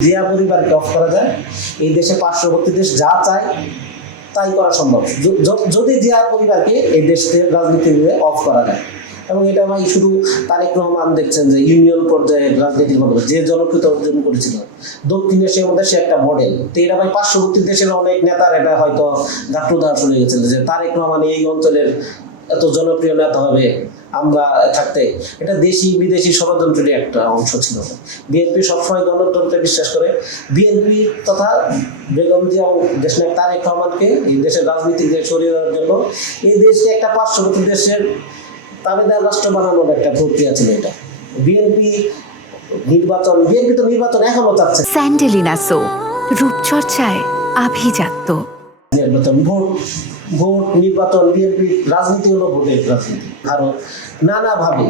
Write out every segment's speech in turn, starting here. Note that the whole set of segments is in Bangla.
জিয়া পরিবারকে অফ করা যায়, এই দেশে পার্শ্ববর্তী দেশ যা চায় তাই করা সম্ভব যদি জিয়া পরিবারকে এই দেশের রাজনীতিতে অফ করা যায়। এবং এটা আমি শুধু তারেক রহমান দেখছেন যে ইউনিয়ন পর্যায়ের রাজনীতির মাধ্যমে যে জনপ্রিয়তা অর্জন করেছিল দক্ষিণ এশিয়ার মধ্যে সে একটা মডেল। তো এটা ভাই পার্শ্ববর্তী দেশের অনেক নেতার এটা হয়তো গাত্রদাহ শুনে গেছিল যে তারেক রহমান এই অঞ্চলের এত জনপ্রিয় নেতা হবে আমরা থাকতে। এটা দেশি বিদেশি ষড়যন্ত্রের একটা অংশ ছিল। বিএনপি সবসময় গণতন্ত্রে বিশ্বাস করে। বিএনপি তথা বেগম জিয়া এবং দেশনায়ক তারেক রহমানকে এই দেশের রাজনীতি থেকে সরিয়ে দেওয়ার জন্য এই দেশকে একটা পার্শ্ববর্তী দেশের তাবেদার রাষ্ট্র বানানোর একটা প্রক্রিয়া ছিল এটা। বিএনপি তো নির্বাচন এখনো চাচ্ছে। স্যান্ডেলিনা সো রূপচর্চায় আভিজাত্য। ভোট নির্বাচন, বিএনপি রাজনীতি হলো ভোটের রাজনীতি। আরো নানাভাবে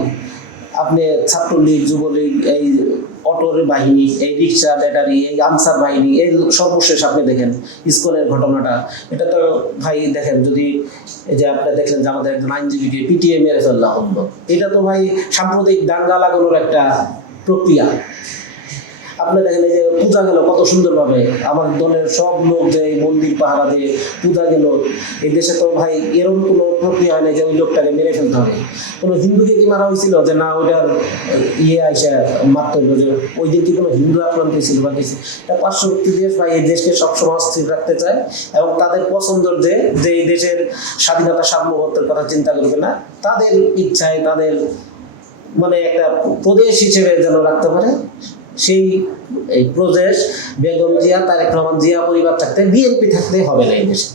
আপনি ছাত্রলীগ, যুবলীগ, এই অটোর বাহিনী, এই রিক্সা ব্যাটারি, এই আনসার বাহিনী, এই সর্বশেষ আপনি দেখেন ইসকনের ঘটনাটা। এটা তো ভাই দেখেন, যদি এই যে আপনি দেখলেন যে আমাদের একজন আইনজীবীকে পিটিএ মেরে ফেলা হলো, এটা তো ভাই সাম্প্রদায়িক দাঙ্গা লাগানোর একটা প্রক্রিয়া। আপনি দেখেন এই যে পূজা গেল কত সুন্দরভাবে, আমার দলের সব লোক যে মন্দির পাহারা দিয়ে পূজা গেল। এই দেশে তো ভাই এরকম কোনো প্রক্রিয়া হয় না যে ওই লোকটাকে মেরে ফেলতে হবে। কোনো হিন্দুকে কি মারা হয়েছিল যে না ওইটার আইসা মারতে হইলো, যে ওই দিন কি কোনো হিন্দু আক্রান্ত ছিল বা কিছু? এটা পার্শ্ববর্তী দেশ ভাই এই দেশকে সবসময় স্থির রাখতে চায় এবং তাদের পছন্দের যে এই দেশের স্বাধীনতা সার্বভৌমত্বের কথা চিন্তা করবে না, তাদের ইচ্ছায় তাদের মানে একটা প্রদেশ হিসেবে যেন রাখতে পারে। সেই এই প্রদেশ বেগম জিয়া, তারেক রহমান, জিয়া পরিবার থাকতে বিএনপি থাকতে হবে না এই দেশে।